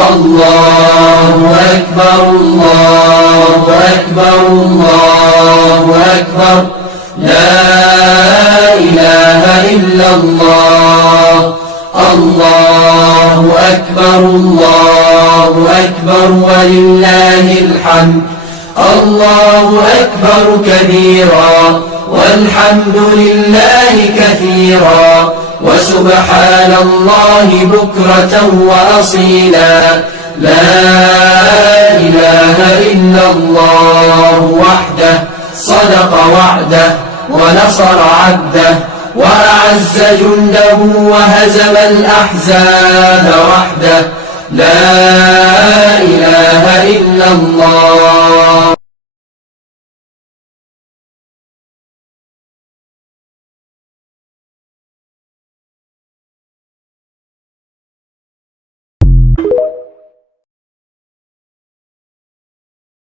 الله أكبر الله أكبر الله أكبر لا إله إلا الله الله أكبر الله أكبر ولله الحمد الله أكبر كبيرا والحمد لله كثيرا وسبحان الله بكرة وأصيلا لا إله إلا الله وحده صدق وعده ونصر عبده وأعز جنده وهزم الأحزاب وحده لا إله إلا الله